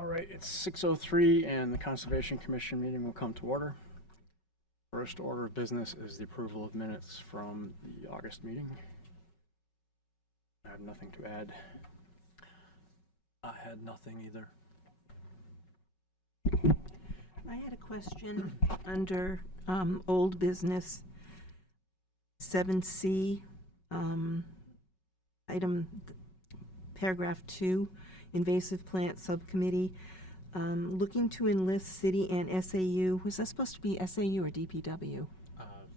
All right, it's 6:03 and the Conservation Commission meeting will come to order. First order of business is the approval of minutes from the August meeting. I have nothing to add. I had nothing either. I had a question under old business 7C, item paragraph 2, invasive plant subcommittee, looking to enlist city and SAU. Was that supposed to be SAU or DPW?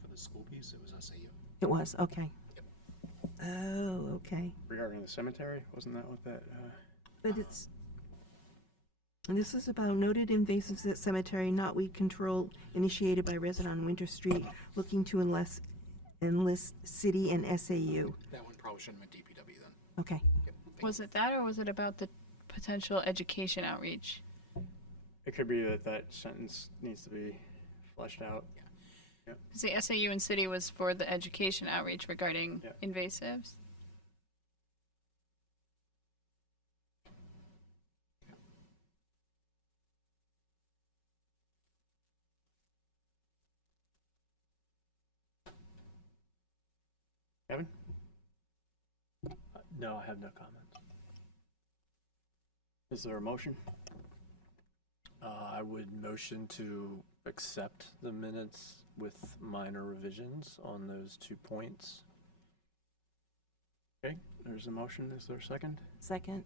For the school piece, it was SAU. It was, okay. Yep. Oh, okay. Regarding the cemetery, wasn't that what that, But and this is about noted invasive cemetery, not weed control, initiated by resident on Winter Street, looking to enlist city and SAU. That one probably shouldn't have been DPW then. Okay. Yep. Was it that, or was it about the potential education outreach? it could be that that sentence needs to be fleshed out. Because the SAU and city was for the education outreach regarding Yeah. invasives. Kevin? No, I have no comments. Is there a motion? I would motion to accept the minutes with minor revisions on those 2 points. Okay, there's a motion. Is there a second? Second.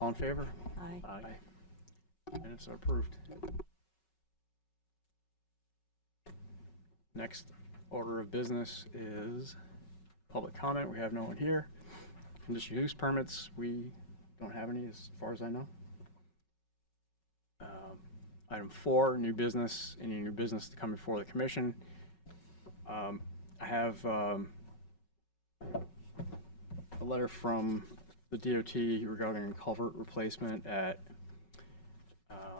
All in favor? Aye. Aye. Minutes are approved. Next order of business is public comment. We have no one here. Conditional use permits, we don't have any as far as I know. Item 4, new business. Any new business to come before the commission? I have a letter from the DOT regarding culvert replacement at,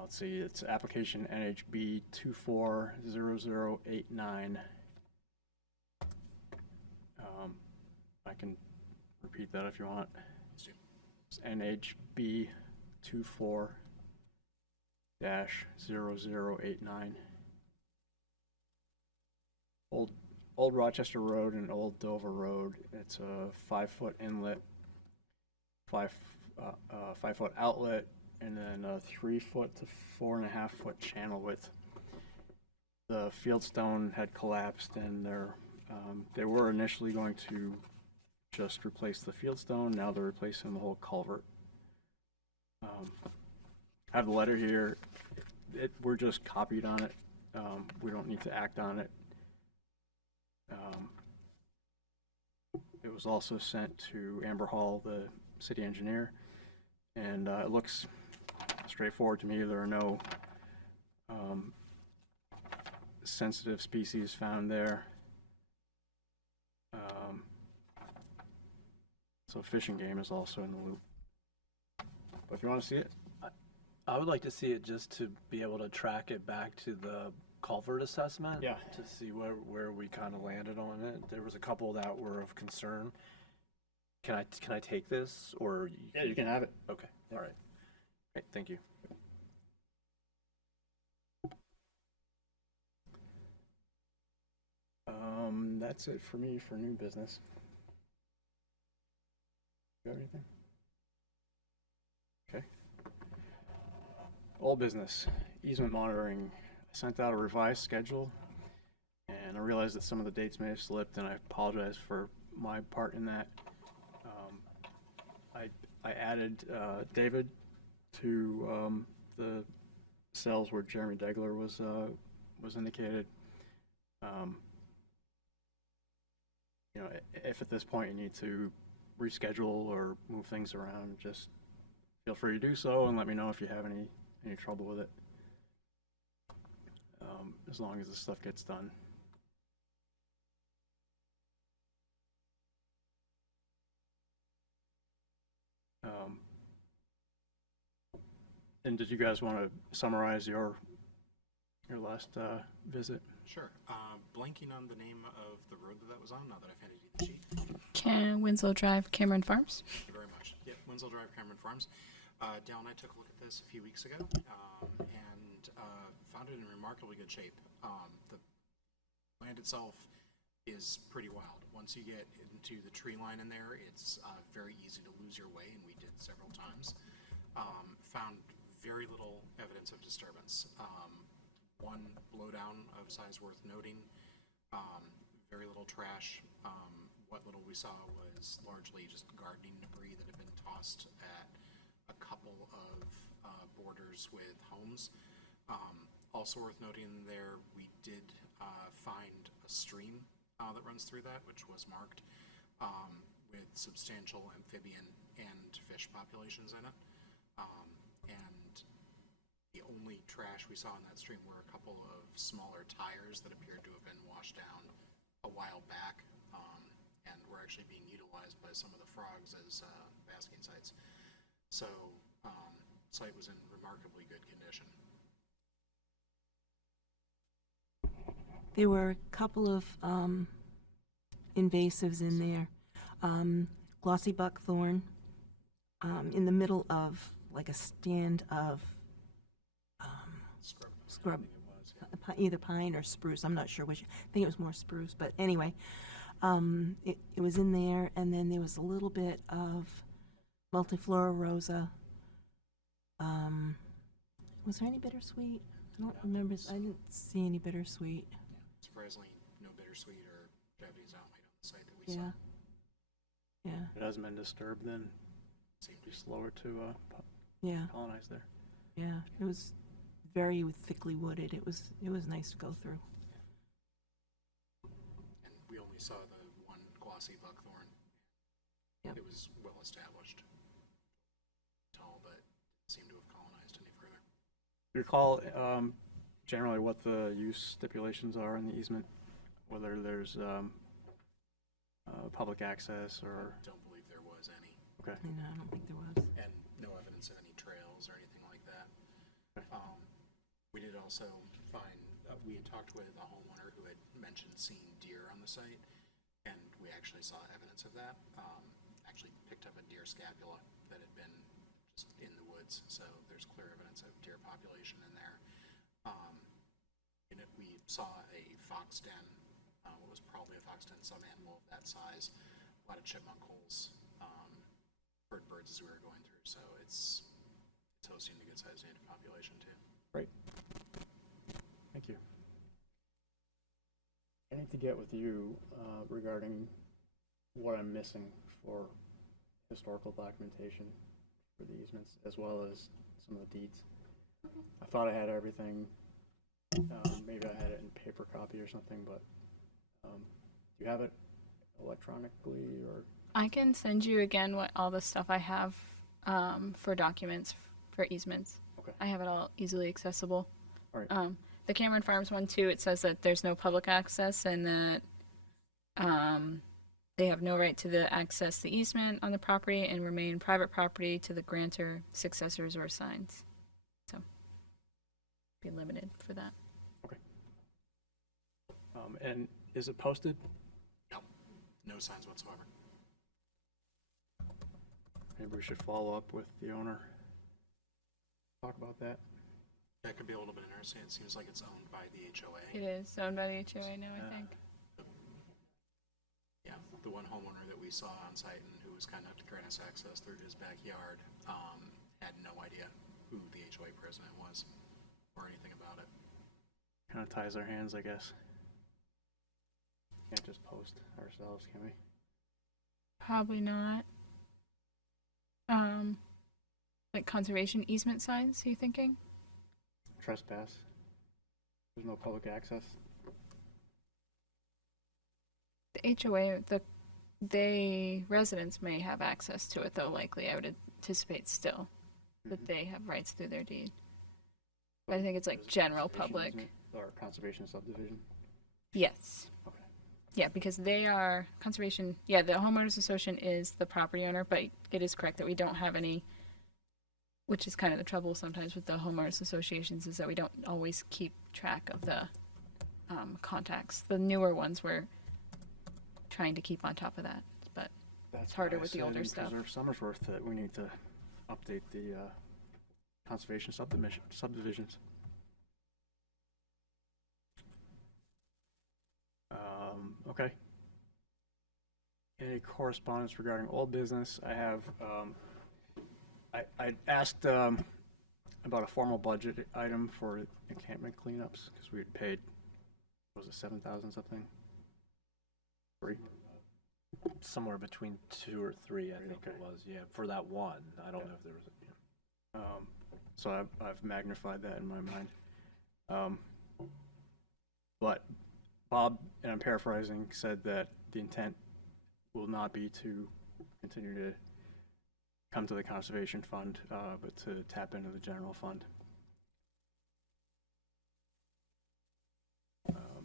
let's see, it's application NHB 240089. I can repeat that if you want. It's NHB 24-0089. Old Rochester Road and Old Dover Road. It's a 5-foot inlet, 5-foot outlet, and then a 3-foot to 4.5-foot channel width. The fieldstone had collapsed, and they were initially going to just replace the fieldstone. Now they're replacing the whole culvert. I have the letter here. We're just copied on it. We don't need to act on it. It was also sent to Amber Hall, the city engineer, and it looks straightforward to me. There are no sensitive species found there. So fishing game is also in the loop. But if you want to see it, I would like to see it just to be able to track it back to the culvert assessment. Yeah. To see where we kind of landed on it. There was a couple that were of concern. Can I take this, or? yeah, you can have it. Okay, all right. Great, thank you. That's it for me for new business. You have anything? Okay. Old business, easement monitoring. I sent out a revised schedule, and I realized that some of the dates may have slipped, and I apologize for my part in that. I added David to the cells where Jeremy Degler was indicated. You know, if at this point you need to reschedule or move things around, just feel free to do so and let me know if you have any trouble with it. As long as this stuff gets done. And did you guys want to summarize your last visit? Sure. Blanking on the name of the road that was on, now that I've handed you the sheet. Winslow Drive, Cameron Farms. Thank you very much. Yep, Winslow Drive, Cameron Farms. Dale and I took a look at this a few weeks ago and found it in remarkably good shape. The land itself is pretty wild. Once you get into the tree line in there, it's very easy to lose your way, and we did several times. Found very little evidence of disturbance. One blowdown of size worth noting. Very little trash. What little we saw was largely just gardening debris that had been tossed at a couple of borders with homes. Also worth noting there, we did find a stream that runs through that, which was marked with substantial amphibian and fish populations in it. And the only trash we saw in that stream were a couple of smaller tires that appeared to have been washed down a while back, and were actually being utilized by some of the frogs as basking sites. So, site was in remarkably good condition. There were a couple of invasives in there. Glossy buckthorn in the middle of like a stand of scrub, either pine or spruce. I'm not sure which. I think it was more spruce, but anyway, it was in there, and then there was a little bit of multiflora rosa. Was there any bittersweet? I don't remember. I didn't see any bittersweet. Surprisingly, no bittersweet or Japanese almate on the site that we saw. Yeah. Yeah. It hasn't been disturbed then. Seemed Be slower to Yeah. colonize there. Yeah. It was very thickly wooded. It was nice to go through. And we only saw the one glossy buckthorn. Yep. It was well established, tall, but didn't seem to have colonized any further. Do you recall generally what the use stipulations are in the easement? Whether there's public access or... Don't believe there was any, Okay. No, I don't think there was. and no evidence of any trails or anything like that. Okay. We did also find, we had talked with a homeowner who had mentioned seeing deer on the site, and we actually saw evidence of that. Actually picked up a deer scapula that had been just in the woods, so there's clear evidence of deer population in there. In it, we saw a fox den, what was probably a fox den, some animal of that size, a lot of chipmunk holes, heard birds as we were going through, so it's hosting a good-sized native population too. Great. Thank you. I need to get with you regarding what I'm missing for historical documentation for the easements, as well as some of the deeds. I thought I had everything. Maybe I had it in paper copy or something, but do you have it electronically or? I can send you again what all the stuff I have for documents for easements. Okay. I have it all easily accessible. All right. The Cameron Farms one too, it says that there's no public access and that they have no right to the access the easement on the property and remain private property to the grantor, successors, or signs. So be limited for that. And is it posted? No, no signs whatsoever. Maybe we should follow up with the owner. Talk about that. That could be a little bit interesting. It seems like it's owned by the HOA. It is owned by the HOA now, I think. Yeah, the one homeowner that we saw on site and who was kind enough to grant us access through his backyard had no idea who the HOA president was or anything about it. Kind of ties our hands, I guess. Can't just post ourselves, can we? Probably not. Like conservation easement signs, are you thinking? Trespass. There's no public access. The HOA, they residents may have access to it though, likely. I would anticipate still that they have rights through their deed. But I think it's like general public. Easement or conservation subdivision. Yes. Okay. Yeah, because they are conservation. Yeah, the homeowners association is the property owner, but it is correct that we don't have any, which is kind of the trouble sometimes with the homeowners associations, is that we don't always keep track of the contacts. The newer ones we're trying to keep on top of that, but That's harder why I with the said older in stuff. Preserve Somersworth that we need to update the conservation subdivisions. Okay. Any correspondence regarding old business? I have, I asked about a formal budget item for encampment cleanups, because we had paid, what was it 7,000 something? 3? Somewhere between 2 or 3, I think it Okay. was, yeah, for that one. I don't know if there was a, So I've magnified that in my mind. But Bob, and I'm paraphrasing, said that the intent will not be to continue to come to the conservation fund, but to tap into the general fund.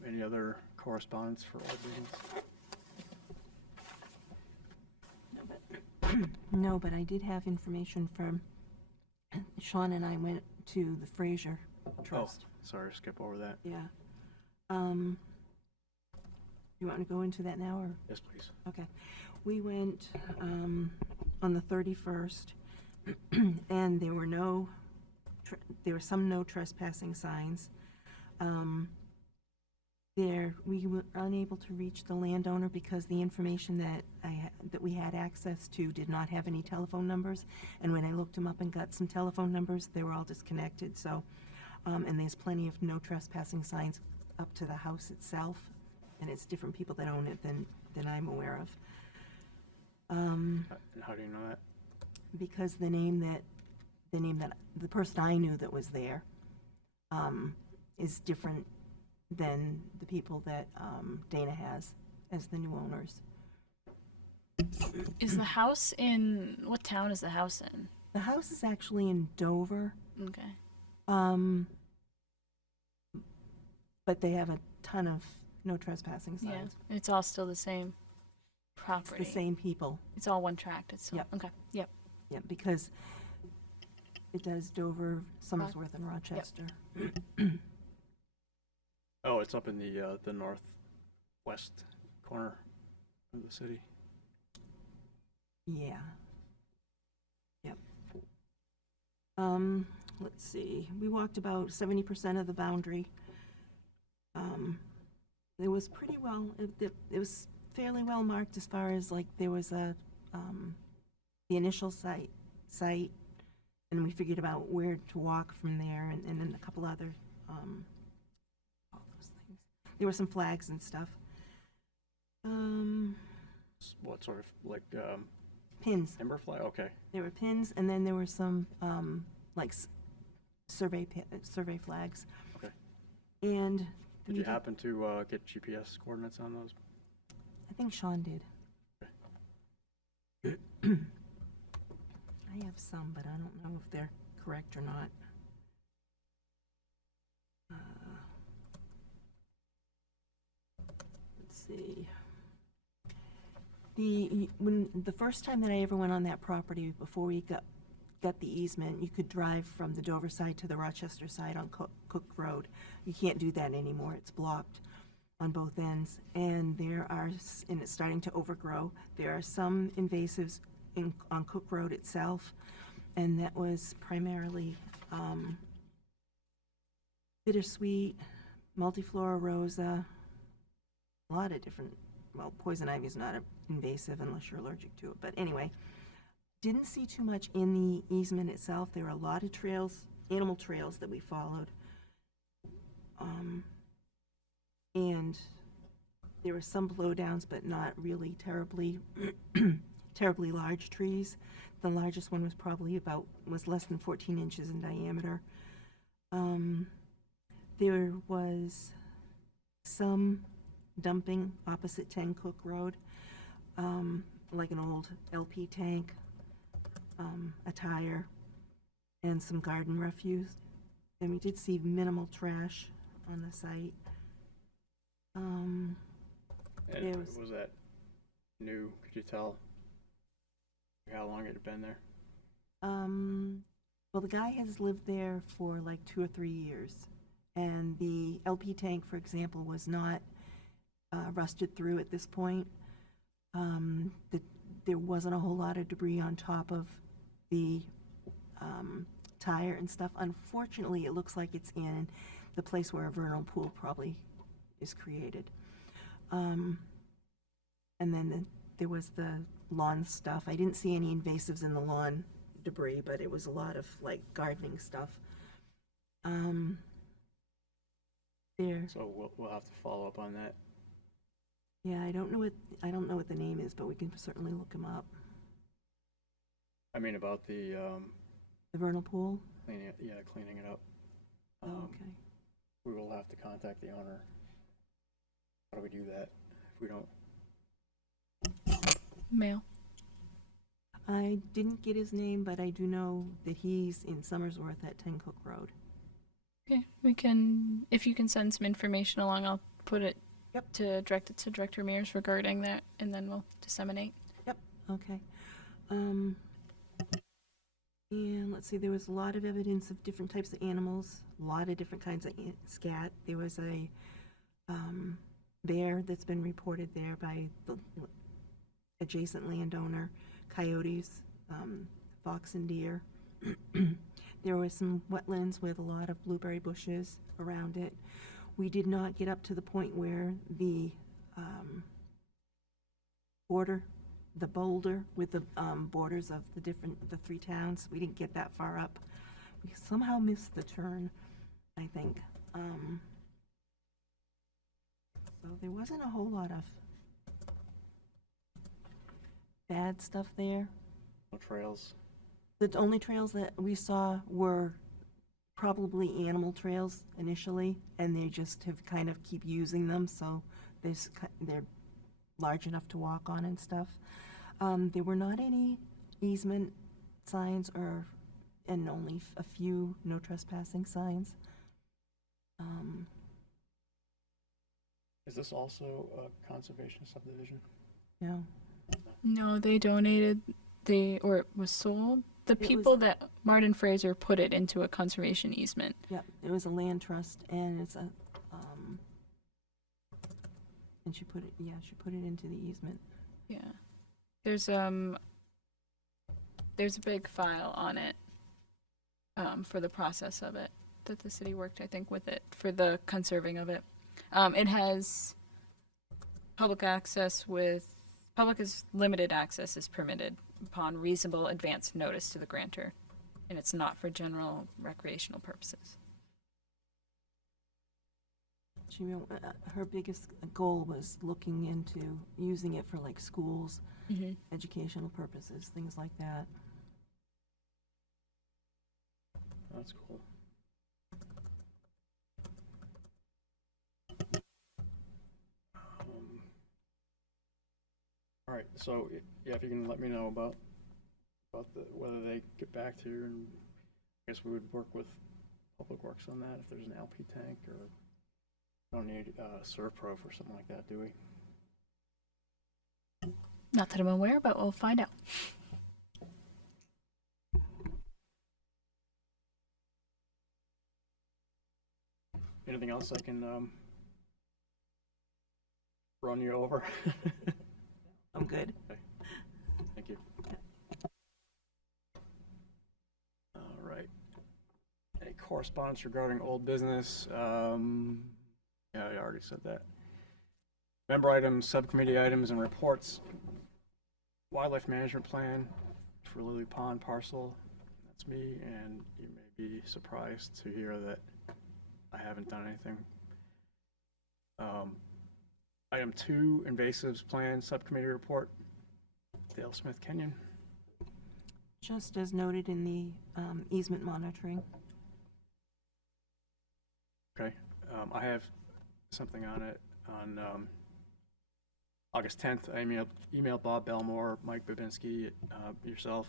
Any other correspondence for old business? No, but I did have information from, Sean and I went to the Fraser Trust. Sorry, skip over that. Yeah. You want to go into that now, or? Yes, please. Okay. We went on the 31st, and there were some no trespassing signs. We were unable to reach the landowner because the information that we had access to did not have any telephone numbers. And when I looked them up and got some telephone numbers, they were all disconnected. So, and there's plenty of no trespassing signs up to the house itself, and it's different people that own it than I'm aware of. How do you know that? Because the person I knew that was there is different than the people that Dana has as the new owners. Is the house in, what town is the house in? The house is actually in Dover, Okay. but they have a ton of no trespassing Yeah, signs. it's all still the same It's property. the same people. It's all one tract. It's still, Yep. okay. Yep. Yeah, because it does Dover, Somersworth, and Rochester. Oh, it's up in the northwest corner of the city. Yeah. Yep. Let's see. We walked about 70% of the boundary. It was pretty well, it was fairly well marked as far as, like, there was the initial site, and we figured out where to walk from there, and then a couple other, all those things. There were some flags and stuff. What sort of, like, Pins. timber flag? Okay. There were pins, and then there were some, like, survey flags. Okay. And Did you happen to get GPS coordinates on those? I think Sean did. Okay. I have some, but I don't know if they're correct or not. Let's see. The first time that I ever went on that property, before we got the easement, you could drive from the Dover side to the Rochester side on Cook Road. You can't do that anymore. It's blocked on both ends, and and it's starting to overgrow. There are some invasives on Cook Road itself, and that was primarily bittersweet, multiflora rosa, a lot of different, well, poison ivy is not invasive unless you're allergic to it, but anyway, didn't see too much in the easement itself. There were a lot of trails, animal trails that we followed. And there were some blowdowns, but not really terribly, terribly large trees. The largest one was less than 14 inches in diameter. There was some dumping opposite 10 Cook Road, like an old LP tank, a tire, and some garden refuse. And we did see minimal trash on the site. And There was- was that new? Could you tell how long it had been there? Well, the guy has lived there for like 2 or 3 years, and the LP tank, for example, was not rusted through at this point. There wasn't a whole lot of debris on top of the tire and stuff. Unfortunately, it looks like it's in the place where a vernal pool probably is created. And then there was the lawn stuff. I didn't see any invasives in the lawn debris, but it was a lot of like gardening stuff. There, So we'll have to follow up on that. yeah, I don't know what the name is, but we can certainly look him up. I mean, about the, The vernal pool? cleaning it up. Oh, okay. We will have to contact the owner. How do we do that if we don't? Mail. I didn't get his name, but I do know that he's in Somersworth at 10 Cook Road. Okay, we can, if you can send some information along, I'll put it Yep. to direct it to Director Mears regarding that, and then we'll disseminate. Okay. And let's see, there was a lot of evidence of different types of animals, a lot of different kinds of scat. There was a bear that's been reported there by the adjacent landowner, coyotes, fox and deer. There was some wetlands with a lot of blueberry bushes around it. We did not get up to the point where the boulder with the borders of the three towns, we didn't get that far up. We somehow missed the turn, I think. So there wasn't a whole lot of bad stuff there. No trails? The only trails that we saw were probably animal trails initially, and they just have kind of keep using them, so they're large enough to walk on and stuff. There were not any easement signs and only a few no trespassing signs. Is this also a conservation subdivision? No. No, they donated or it was sold. The was- people that Martin Fraser put it into a conservation easement. Yep, it was a land trust, and it's a, and she put it into the easement. Yeah. There's a big file on it for the process of it that the city worked, I think, with it for the conserving of it. It has public limited access is permitted upon reasonable advance notice to the grantor, and it's not for general recreational purposes. Her biggest goal was looking into using it for like schools, educational purposes, things like that. That's cool. All right, so yeah, if you can let me know about whether they get back to you, and I guess we would work with Public Works on that if there's an LP tank, or don't need Servpro for something like that, do we? Not that I'm aware, but we'll find out. Anything else I can run you over? I'm good. Thank you. All right. Any correspondence regarding old business? Yeah, I already said that. Member items, subcommittee items, and reports. Wildlife management plan for Lily Pond parcel. That's me, and you may be surprised to hear that I haven't done anything. Item 2, invasives plan subcommittee report. Dale Smith Kenyon. Just as noted in the easement monitoring. Okay, I have something on it on August 10th. I emailed Bob Belmore, Mike Babinski, yourself,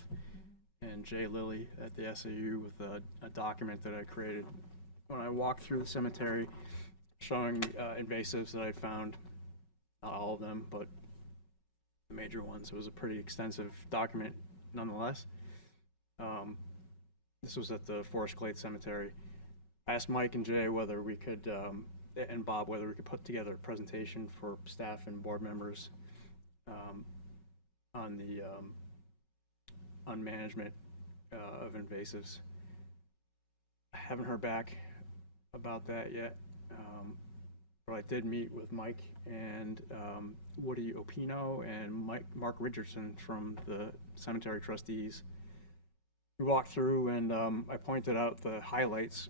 and Jay Lilly at the SAU with a document that I created when I walked through the cemetery showing invasives that I found. Not all of them, but the major ones. It was a pretty extensive document nonetheless. This was at the Forest Glade Cemetery. I asked Mike and Jay whether we could, and Bob, whether we could put together a presentation for staff and board members on management of invasives. I haven't heard back about that yet, but I did meet with Mike and Woody Opino and Mark Richardson from the cemetery trustees. We walked through and I pointed out the highlights.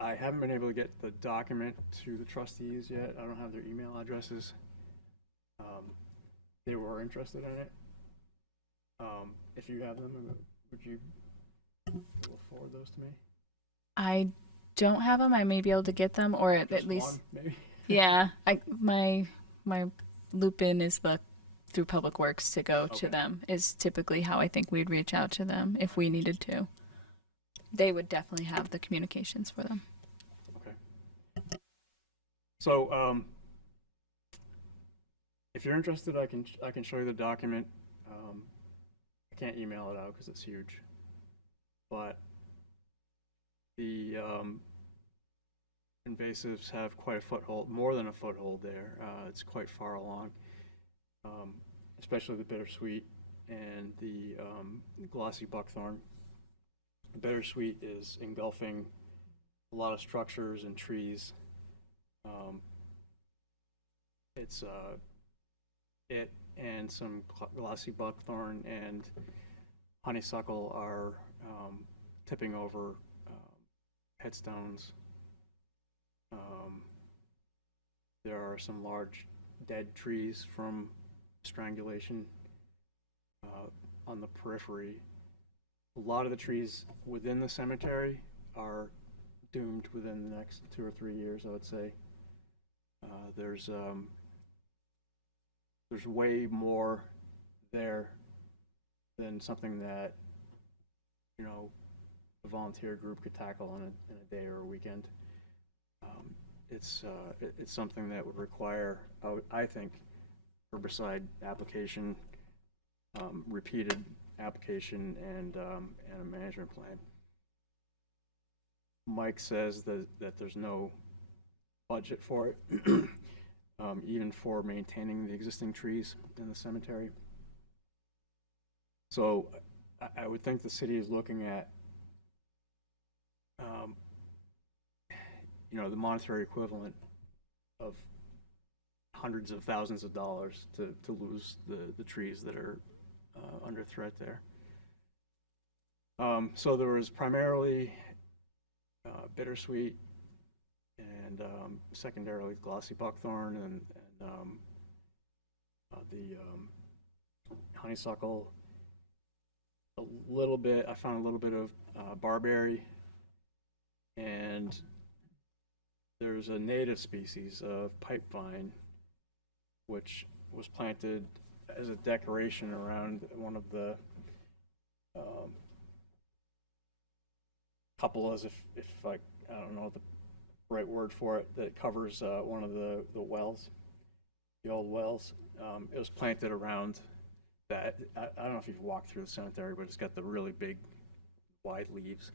I haven't been able to get the document to the trustees yet. I don't have their email addresses. They were interested in it. If you have them, would you be able to forward those to me? I don't have them. I may be able to get them, or at Just least, one, maybe? yeah. My loop in is through Public Works to go to Okay. them is typically how I think we'd reach out to them if we needed to. They would definitely have the communications for them. Okay. So, if you're interested, I can show you the document. I can't email it out because it's huge, but the invasives have quite a foothold, more than a foothold there. It's quite far along, especially the bittersweet and the glossy buckthorn. The bittersweet is engulfing a lot of structures and trees. It's it and some glossy buckthorn and honeysuckle are tipping over headstones. There are some large dead trees from strangulation on the periphery. A lot of the trees within the cemetery are doomed within the next 2 or 3 years, I would say. There's way more there than something that, you know, a volunteer group could tackle in a day or a weekend. It's something that would require, I think, herbicide application, repeated application, and a management plan. Mike says that there's no budget for it, even for maintaining the existing trees in the cemetery. So I would think the city is looking at, you know, the monetary equivalent of hundreds of thousands of dollars to lose the trees that are under threat there. So there was primarily bittersweet and secondarily glossy buckthorn and the honeysuckle. A little bit, I found a little bit of barberry, and there's a native species of pipevine which was planted as a decoration around one of the cupolas, if I don't know the right word for it, that covers one of the wells, the old wells. It was planted around that. I don't know if you've walked through the cemetery, but it's got the really big, wide leaves.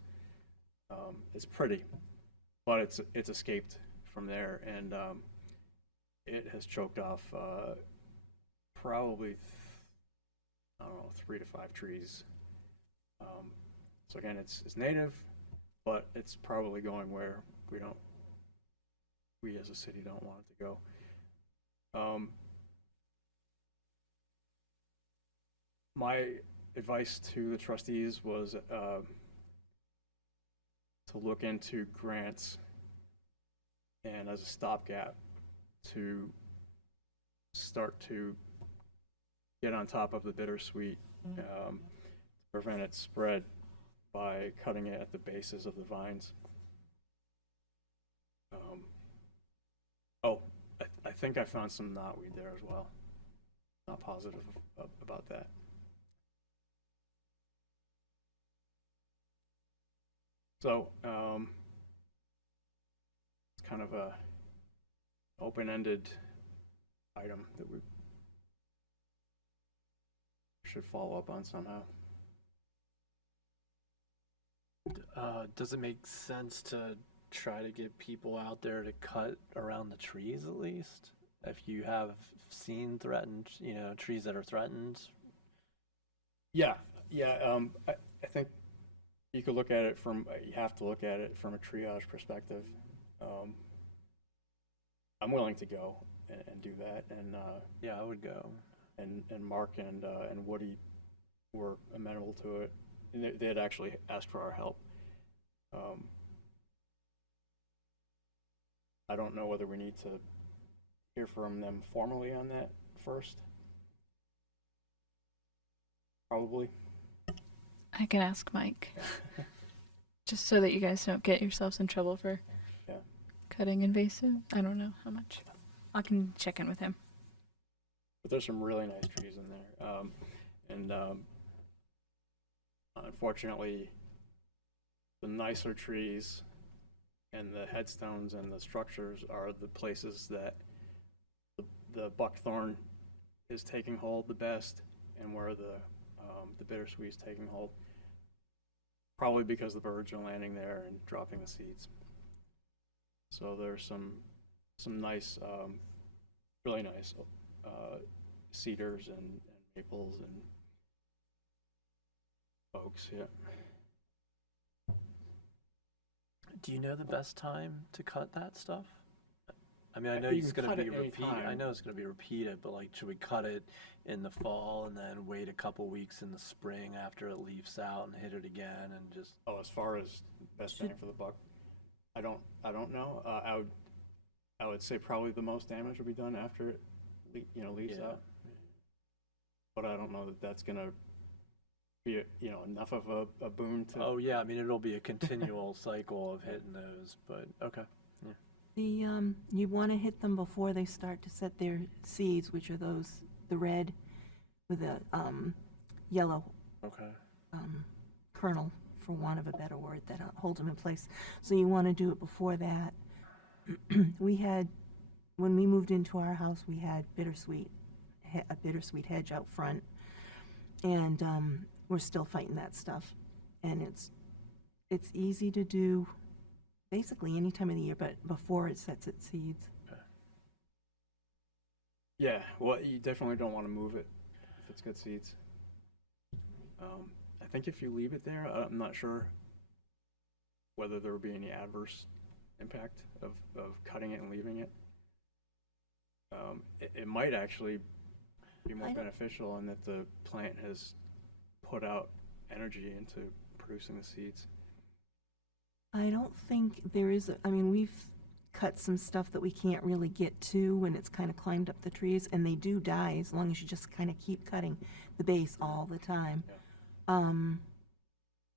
It's pretty, but it's escaped from there, and it has choked off probably, I don't know, 3 to 5 trees. So again, it's native, but it's probably going where we as a city don't want it to go. My advice to the trustees was to look into grants and as a stopgap to start to get on top of the bittersweet, to prevent its spread by cutting it at the bases of the vines. I think I found some knotweed there as well. Not positive about that. So it's kind of a open-ended item that we should follow up on somehow. Does it make sense to try to get people out there to cut around the trees at least? If you have seen threatened, trees that are threatened, Yeah, I think you could look at it you have to look at it from a triage perspective. I'm willing to go and do that, and Yeah, I would go. and Mark and Woody were amenable to it, and they had actually asked for our help. I don't know whether we need to hear from them formally on that first. Probably. I can ask Mike. Just so that you guys don't get yourselves in trouble for Yeah. cutting invasive. I don't know how much. I can check in with him. But there's some really nice trees in there. And unfortunately, the nicer trees and the headstones and the structures are the places that the buckthorn is taking hold the best, and where the bittersweet is taking hold. Probably because the birds are landing there and dropping the seeds. So there's some nice, really nice cedars and maples and oaks. Yeah. Do you know the best time to cut that stuff? I mean, I know You it's can going to cut be it any repeated. I time. know it's going to be repeated, but like, should we cut it in the fall and then wait a couple weeks in the spring after it leaves out and hit it again and just? Oh, as far as best bang for the buck, I don't know. I would say probably the most damage will be done after it, leaves Yeah. out. But I don't know that that's gonna be enough of a boon to. Oh yeah, I mean it'll be a continual cycle of hitting those, but okay. Yeah. You want to hit them before they start to set their seeds, which are the red with a yellow Okay. kernel, for want of a better word, that holds them in place. So you want to do it before that. When we moved into our house, we had a bittersweet hedge out front, and we're still fighting that stuff. And it's easy to do basically any time of the year, but before it sets its seeds. Yeah, well, you definitely don't want to move it if it's good seeds. I think if you leave it there, I'm not sure whether there would be any adverse impact of cutting it and leaving it. It might actually be more beneficial in that the plant has put out energy into producing the seeds. I don't think there is, we've cut some stuff that we can't really get to when it's kind of climbed up the trees, and they do die as long as you just kind of keep cutting the base all the time. Yeah.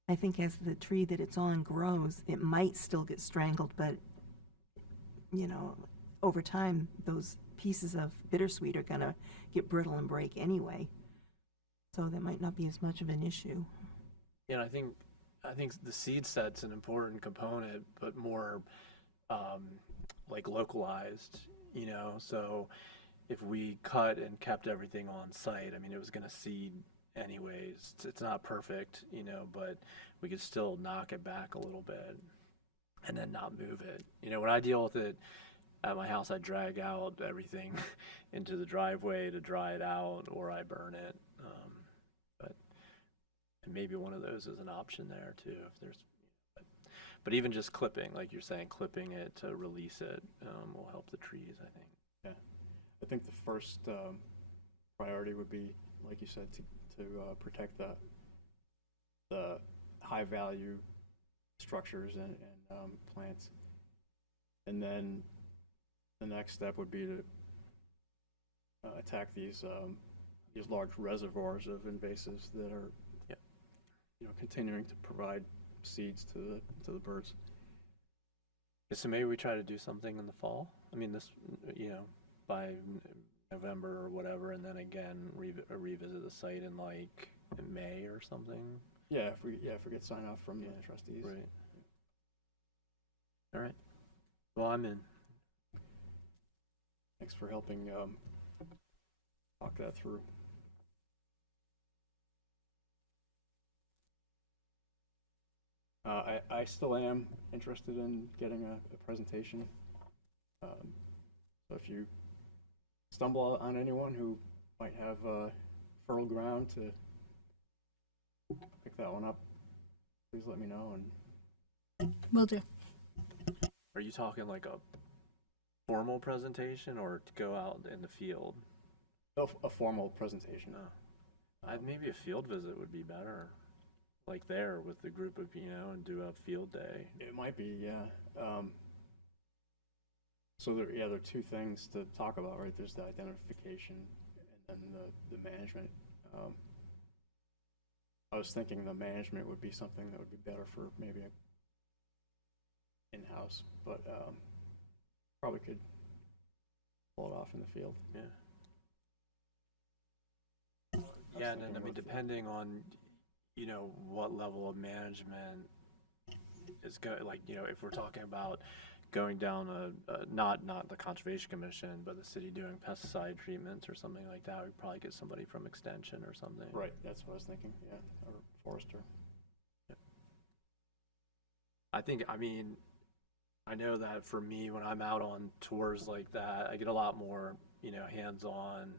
I think as the tree that it's on grows, it might still get strangled, but, over time, those pieces of bittersweet are going to get brittle and break anyway. So that might not be as much of an issue. Yeah, and I think the seed set's an important component, but more like localized, so if we cut and kept everything on site, I mean, it was going to seed anyways. It's not perfect, but we could still knock it back a little bit and then not move it. When I deal with it at my house, I drag out everything into the driveway to dry it out, or I burn it. And maybe one of those is an option there too, if there's. But even just clipping, like you're saying, clipping it to release it will help the trees, I think. Yeah, I think the first priority would be, like you said, to protect the high value structures and plants, and then the next step would be to attack these large reservoirs of invasives that are, continuing to provide seeds to the birds. So maybe we try to do something in the fall. I mean, this, by November or whatever, and then again revisit the site in May or something. Yeah, if we get sign off from the trustees. Right. All right. Well, I'm in. Thanks for helping talk that through. I still am interested in getting a presentation. So if you stumble on anyone who might have fertile ground to pick that one up, please let me know. And Will do. Are you talking like a formal presentation or to go out in the field? a formal presentation. No. Maybe a field visit would be better. Like there with the group of, and do a field day. It might be, yeah. So there are two things to talk about, right? There's the identification and then the management. I was thinking the management would be something that would be better for maybe a in-house, but probably could pull it off in the field. Yeah. was Yeah, and then, thinking with the- depending on, what level of management is if we're talking about going down not the Conservation Commission, but the city doing pesticide treatments or something like that, we'd probably get somebody from Extension or something. Right, that's what I was thinking, yeah, or forester. I know that for me, when I'm out on tours like that, I get a lot more, hands-on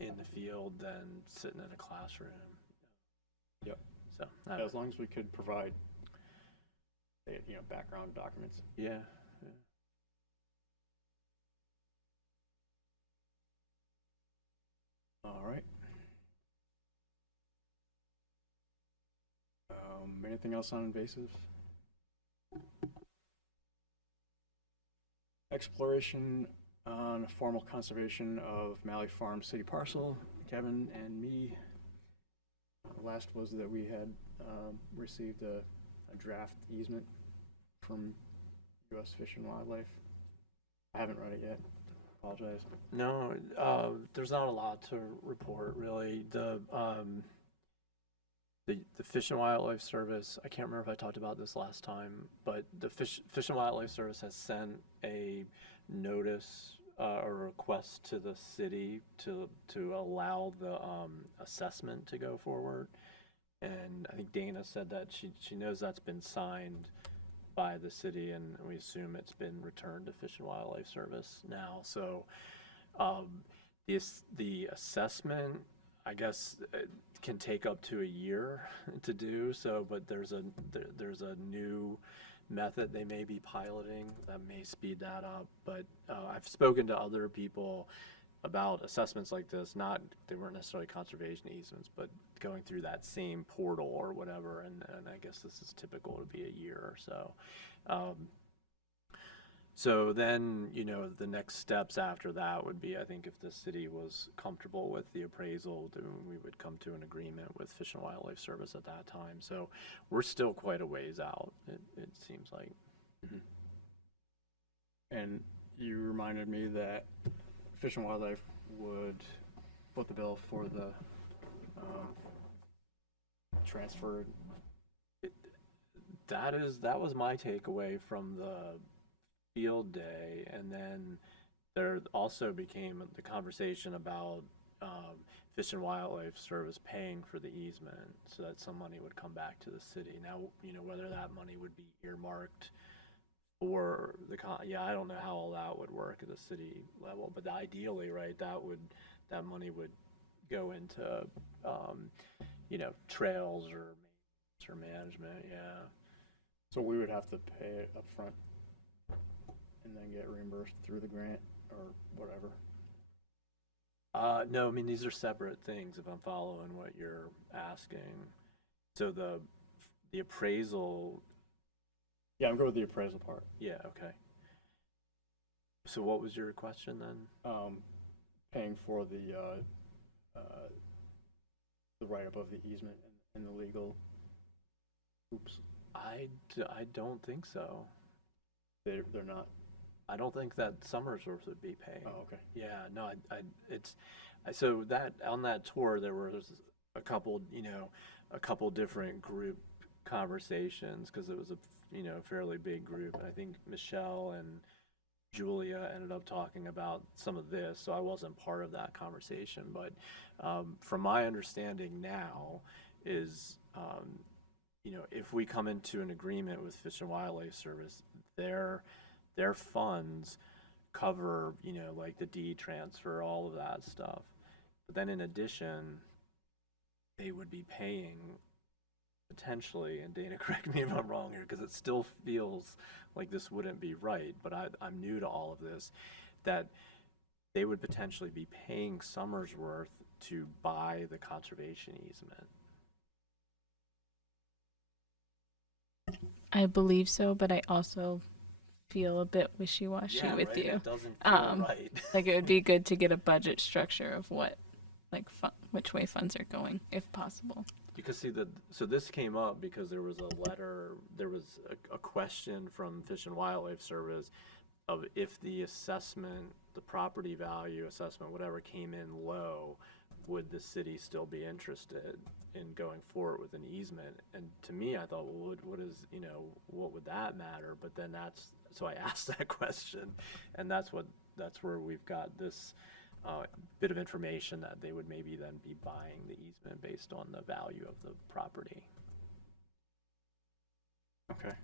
in the field than sitting in a classroom. Yep. So, As long as we could provide, background documents. yeah. All right. Anything else on invasives? Exploration on formal conservation of Malley Farm City Parcel, Kevin and me. Last was that we had received a draft easement from U.S. Fish and Wildlife. I haven't read it yet. Apologize. No, there's not a lot to report really. The Fish and Wildlife Service, I can't remember if I talked about this last time, but the Fish and Wildlife Service has sent a notice or request to the city to allow the assessment to go forward. And I think Dana said that she knows that's been signed by the city, and we assume it's been returned to Fish and Wildlife Service now. So the assessment, I guess, can take up to a year to do. So, but there's a new method they may be piloting that may speed that up. But I've spoken to other people about assessments like this. They weren't necessarily conservation easements, but going through that same portal or whatever. And I guess this is typical to be a year or so. So then, the next steps after that would be, I think, if the city was comfortable with the appraisal, then we would come to an agreement with Fish and Wildlife Service at that time. So we're still quite a ways out, it seems like. And you reminded me that Fish and Wildlife would foot the bill for the transfer. That was my takeaway from the field day, and then there also became the conversation about Fish and Wildlife Service paying for the easement so that some money would come back to the city. Now, whether that money would be earmarked for I don't know how all that would work at the city level, but ideally, right, that money would go into trails or management, yeah. So we would have to pay it up front and then get reimbursed through the grant or whatever. No, these are separate things if I'm following what you're asking. So the appraisal. Yeah, I'm good with the appraisal part. Yeah, okay. So what was your question then? Paying for the write-up of the easement and the legal hoops. I don't think so. They're not. I don't think that Somersworth would be paying. Oh, okay. Yeah, no, so that on that tour there was a couple different group conversations because it was a fairly big group, and I think Michelle and Julia ended up talking about some of this, so I wasn't part of that conversation. But from my understanding now is, if we come into an agreement with Fish and Wildlife Service, their funds cover, like the deed transfer, all of that stuff. But then in addition, they would be paying potentially, and Dana, correct me if I'm wrong here, because it still feels like this wouldn't be right, but I'm new to all of this, that they would potentially be paying Somersworth to buy the conservation easement. I believe so, but I also feel a bit wishy-washy with right? you. It doesn't feel right. Like, it would be good to get a budget structure of what, like, which way funds are going, if possible. Because see, so this came up because there was a letter, there was a question from Fish and Wildlife Service of if the assessment, the property value assessment, whatever, came in low, would the city still be interested in going forward with an easement? And to me, I thought, well, what is, what would that matter? But then so I asked that question, and that's where we've got this bit of information that they would maybe then be buying the easement based on the value of the property. Okay.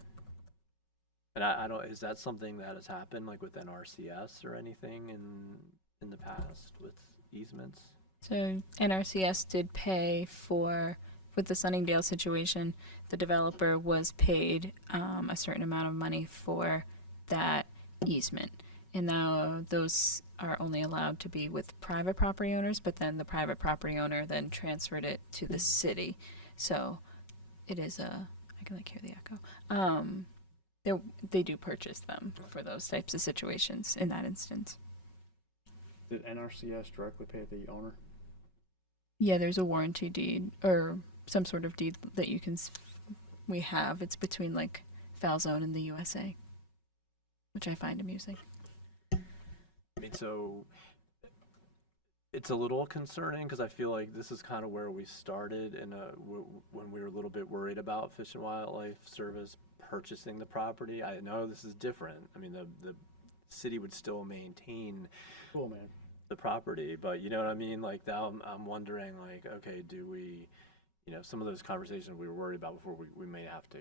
And I don't, is that something that has happened like with NRCS or anything in the past with easements? So NRCS did pay with the Sunningdale situation, the developer was paid a certain amount of money for that easement. And now those are only allowed to be with private property owners, but then the private property owner then transferred it to the city. So it is I can hear the echo. They do purchase them for those types of situations in that instance. Did NRCS directly pay the owner? Yeah, there's a warranty deed or some sort of deed that we have. It's between like Falzone and the USA, which I find amusing. I mean, so it's a little concerning because I feel like this is kind of where we started when we were a little bit worried about Fish and Wildlife Service purchasing the property. I know this is different. I mean, the city would still maintain Cool, man. the property, but you know what I mean? Like now I'm wondering, like, okay, do we, some of those conversations we were worried about before, we may have to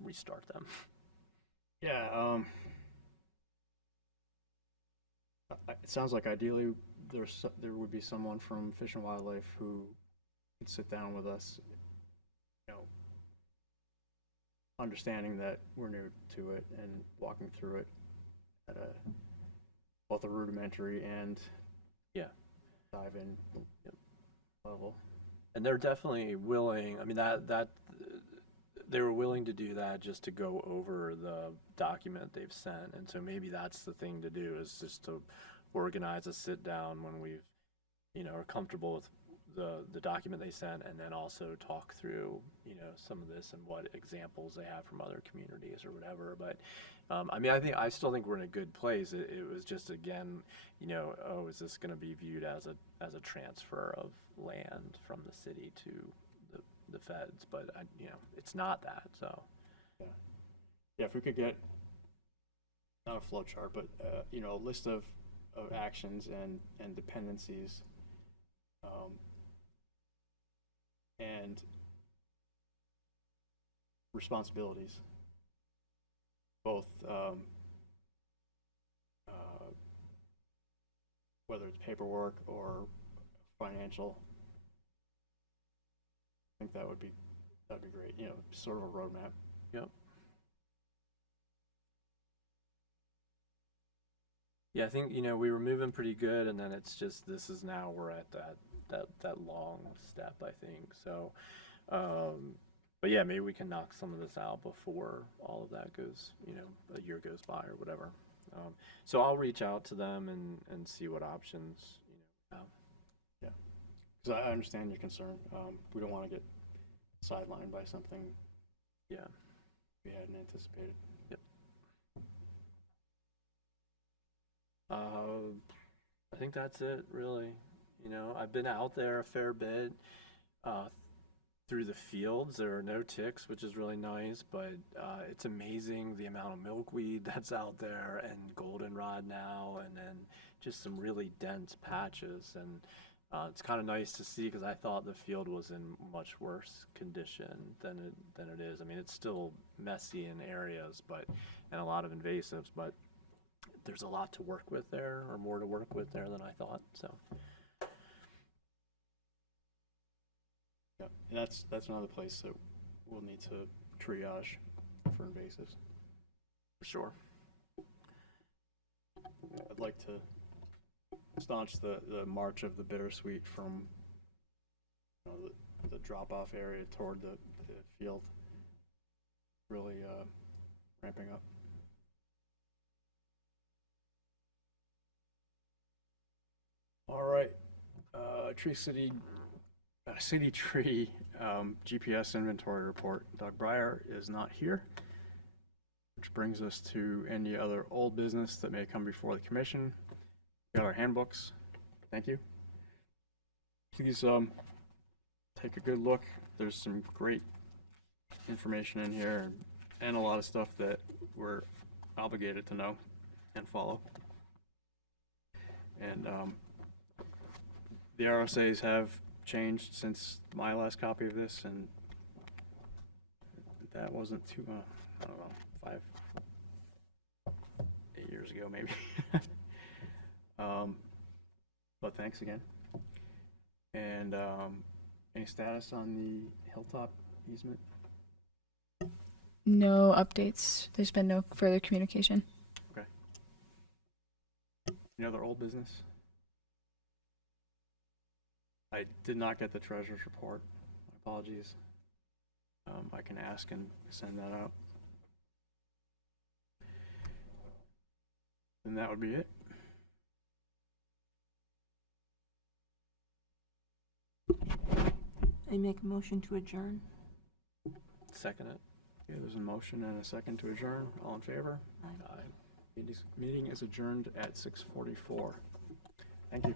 restart them. Yeah, it sounds like ideally there would be someone from Fish and Wildlife who could sit down with us, understanding that we're new to it and walking through it at both a rudimentary and dive in level. And they're definitely willing. I mean, that they were willing to do that just to go over the document they've sent. And so maybe that's the thing to do, is just to organize a sit down when we've, are comfortable with the document they sent, and then also talk through, some of this and what examples they have from other communities or whatever. But I mean, I still think we're in a good place. It was just, again, is this going to be viewed as a transfer of land from the city to the feds? But it's not that. So Yeah, if we could get not a flow chart, but a list of actions and dependencies, and responsibilities, both whether it's paperwork or financial. I think that'd be great. Sort of a roadmap. Yep. Yeah, I think we were moving pretty good, and then it's just we're at that long step, I think. So, but yeah, maybe we can knock some of this out before all of that goes, a year goes by or whatever. So I'll reach out to them and see what options have. Yeah, because I understand your concern. We don't want to get sidelined by something. Yeah. We hadn't anticipated. Yep. I think that's it, really. I've been out there a fair bit through the fields. There are no ticks, which is really nice, but it's amazing the amount of milkweed that's out there, and goldenrod now, and then just some really dense patches. And it's kind of nice to see, because I thought the field was in much worse condition than it is. I mean, it's still messy in areas, and a lot of invasives, but there's a lot to work with there, or more to work with there than I thought. So Yeah, that's another place that we'll need to triage for invasives. For sure. I'd like to staunch the march of the bittersweet from, you know, the drop-off area toward the field, really ramping up. All right, city tree GPS inventory report. Doug Breyer is not here, which brings us to any other old business that may come before the commission. Got our handbooks. Thank you. Please take a good look. There's some great information in here and a lot of stuff that we're obligated to know and follow. And the RSAs have changed since my last copy of this, and that wasn't too, I don't know, 8 years ago maybe. But thanks again. And any status on the Hilltop easement? No updates. There's been no further communication. Okay. Any other old business? I did not get the treasurer's report. My apologies. I can ask and send that out. And that would be it. I make a motion to adjourn. Second it. Okay, there's a motion and a second to adjourn. All in favor? Aye. Meeting is adjourned at 6:44. Thank you.